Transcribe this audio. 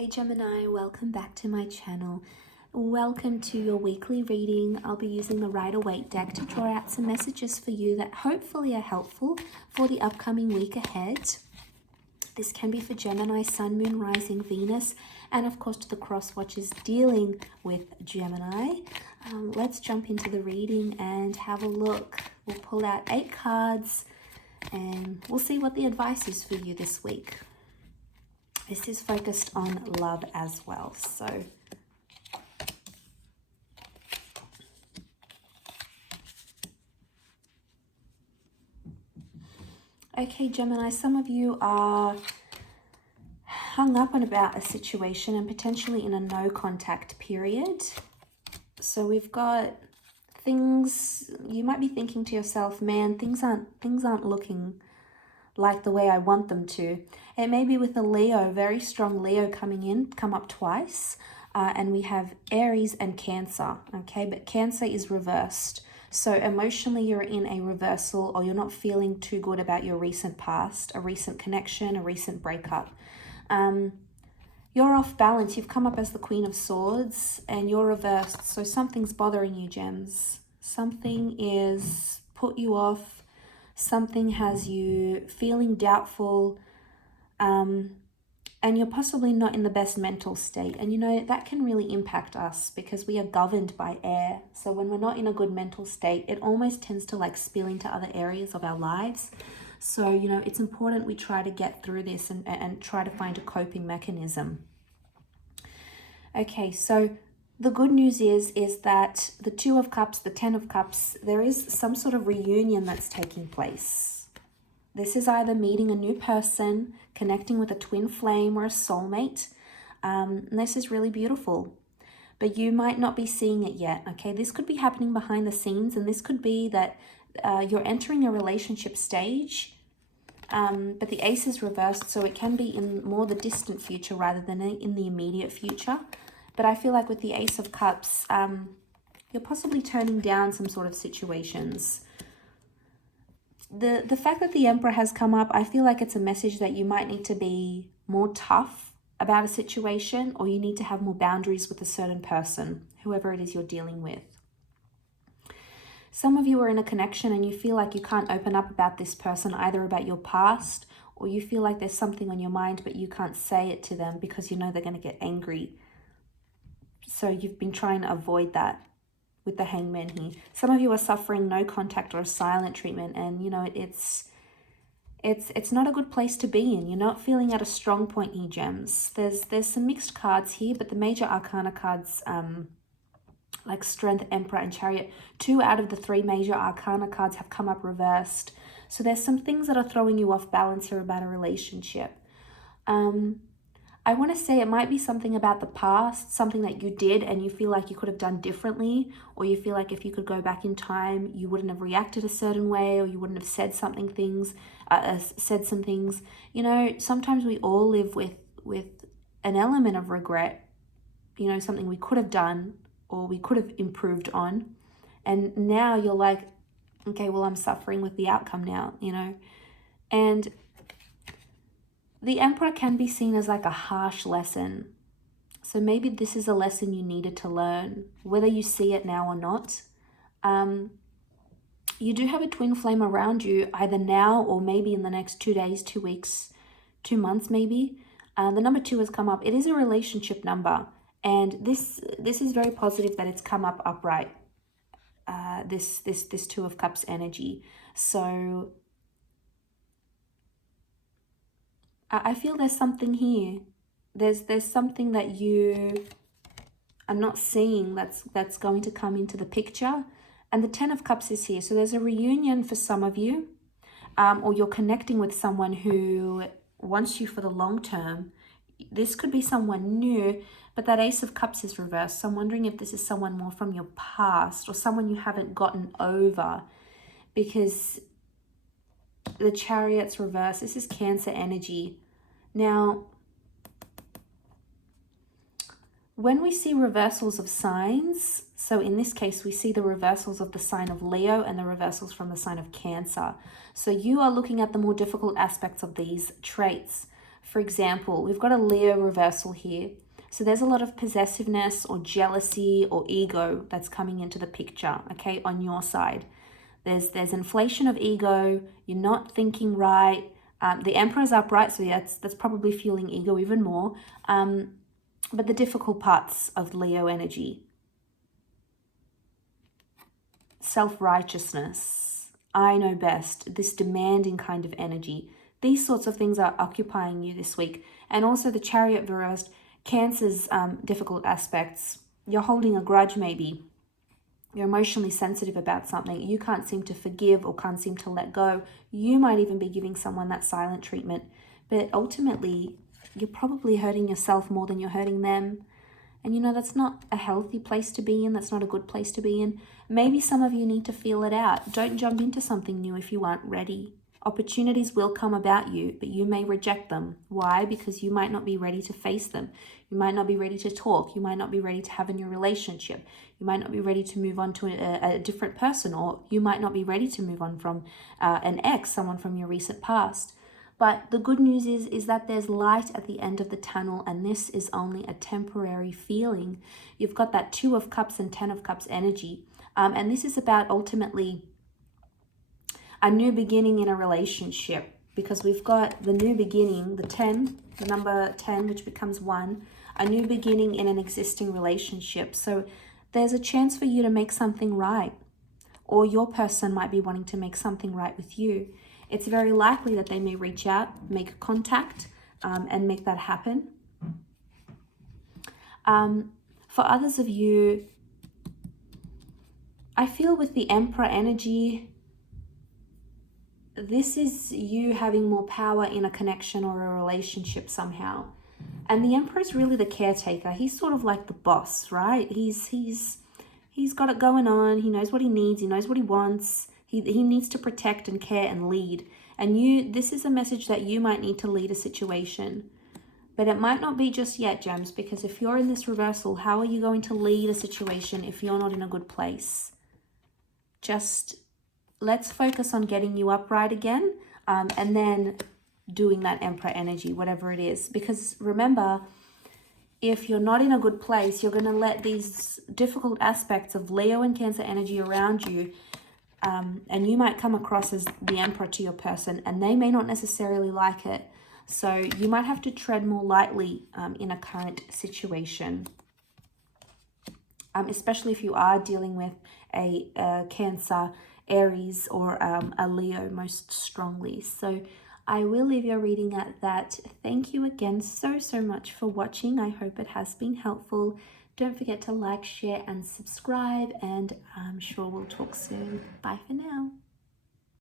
Hey Gemini, welcome back to my channel. Welcome to your weekly reading. I'll be using the Rider-Waite deck to draw out some messages for you that hopefully are helpful for the upcoming week ahead. This can be for Gemini, Sun, Moon, Rising, Venus, and of course to the cross watchers dealing with Gemini. Let's jump into the reading and have a look. We'll pull out 8 cards and we'll see what the advice is for you this week. This is focused on love as well, so okay, Gemini, some of you are hung up on about a situation and potentially in a no contact period. So we've got things, you might be thinking to yourself, man, things aren't looking like the way I want them to. It may be with a Leo, very strong Leo coming in, come up twice. And we have Aries and Cancer, okay? But Cancer is reversed. So emotionally you're in a reversal, or you're not feeling too good about your recent past, a recent connection, a recent breakup. You're off balance. You've come up as the Queen of Swords and you're reversed. So something's bothering you, Gems. Something is put you off. Something has you feeling doubtful, and you're possibly not in the best mental state. And you know, that can really impact us because we are governed by air. So when we're not in a good mental state, it almost tends to like spill into other areas of our lives. So, you know, it's important we try to get through this and try to find a coping mechanism. Okay, so the good news is that the 2 of Cups, the 10 of Cups, there is some sort of reunion that's taking place. This is either meeting a new person, connecting with a twin flame or a soulmate. And this is really beautiful. But you might not be seeing it yet, okay? This could be happening behind the scenes, and this could be that you're entering a relationship stage, but the Ace is reversed, so it can be in more the distant future rather than in the immediate future. But I feel like with the Ace of Cups, you're possibly turning down some sort of situations. The fact that the Emperor has come up, I feel like it's a message that you might need to be more tough about a situation, or you need to have more boundaries with a certain person, whoever it is you're dealing with. Some of you are in a connection and you feel like you can't open up about this person, either about your past, or you feel like there's something on your mind but you can't say it to them because you know they're going to get angry. So you've been trying to avoid that with the Hangman here. Some of you are suffering no contact or a silent treatment, and you know it's not a good place to be in. You're not feeling at a strong point here, Gems. There's some mixed cards here, but the major arcana cards, like Strength, Emperor, and Chariot, 2 out of the 3 major arcana cards have come up reversed. So there's some things that are throwing you off balance here about a relationship. I want to say it might be something about the past, something that you did and you feel like you could have done differently, or you feel like if you could go back in time, you wouldn't have reacted a certain way, or you wouldn't have said some things. You know, sometimes we all live with an element of regret, you know, something we could have done or we could have improved on. And now you're like, okay, well, I'm suffering with the outcome now, you know. And the Emperor can be seen as like a harsh lesson. So maybe this is a lesson you needed to learn, whether you see it now or not. You do have a twin flame around you, either now or maybe in the next 2 days, 2 weeks, 2 months maybe. The number 2 has come up. It is a relationship number. And this is very positive that it's come up upright. This 2 of Cups energy. So I feel there's something here. There's something that you are not seeing that's going to come into the picture. And the 10 of Cups is here. So there's a reunion for some of you, or you're connecting with someone who wants you for the long term. This could be someone new, but that Ace of Cups is reversed. So I'm wondering if this is someone more from your past or someone you haven't gotten over, because the Chariot's reversed. This is Cancer energy. Now, when we see reversals of signs, so in this case, we see the reversals of the sign of Leo and the reversals from the sign of Cancer. So you are looking at the more difficult aspects of these traits. For example, we've got a Leo reversal here. So there's a lot of possessiveness or jealousy or ego that's coming into the picture, okay, on your side. There's inflation of ego. You're not thinking right. The Emperor's upright, so yeah, that's probably fueling ego even more. But the difficult parts of Leo energy. Self-righteousness. I know best. This demanding kind of energy. These sorts of things are occupying you this week. And also the Chariot reversed. Cancer's difficult aspects. You're holding a grudge maybe. You're emotionally sensitive about something. You can't seem to forgive or can't seem to let go. You might even be giving someone that silent treatment. But ultimately, you're probably hurting yourself more than you're hurting them. And you know, that's not a healthy place to be in. That's not a good place to be in. Maybe some of you need to feel it out. Don't jump into something new if you aren't ready. Opportunities will come about you, but you may reject them. Why? Because you might not be ready to face them. You might not be ready to talk. You might not be ready to have a new relationship. You might not be ready to move on to a different person, or you might not be ready to move on from an ex, someone from your recent past. But the good news is that there's light at the end of the tunnel, and this is only a temporary feeling. You've got that 2 of Cups and 10 of Cups energy. And this is about ultimately a new beginning in a relationship, because we've got the new beginning, the 10, the number 10, which becomes 1, a new beginning in an existing relationship. So there's a chance for you to make something right, or your person might be wanting to make something right with you. It's very likely that they may reach out, make contact, and make that happen. For others of you, I feel with the Emperor energy, this is you having more power in a connection or a relationship somehow. And the Emperor is really the caretaker. He's sort of like the boss, right? He's got it going on. He knows what he needs. He knows what he wants. He needs to protect and care and lead. And this is a message that you might need to lead a situation. But it might not be just yet, Gems, because if you're in this reversal, how are you going to lead a situation if you're not in a good place? Just let's focus on getting you upright again, and then doing that Emperor energy, whatever it is. Because remember, if you're not in a good place, you're going to let these difficult aspects of Leo and Cancer energy around you, and you might come across as the Emperor to your person, and they may not necessarily like it. So you might have to tread more lightly in a current situation, especially if you are dealing with a Cancer, Aries, or a Leo most strongly. So I will leave your reading at that. Thank you again so much for watching. I hope it has been helpful. Don't forget to like, share, and subscribe, and I'm sure we'll talk soon. Bye for now.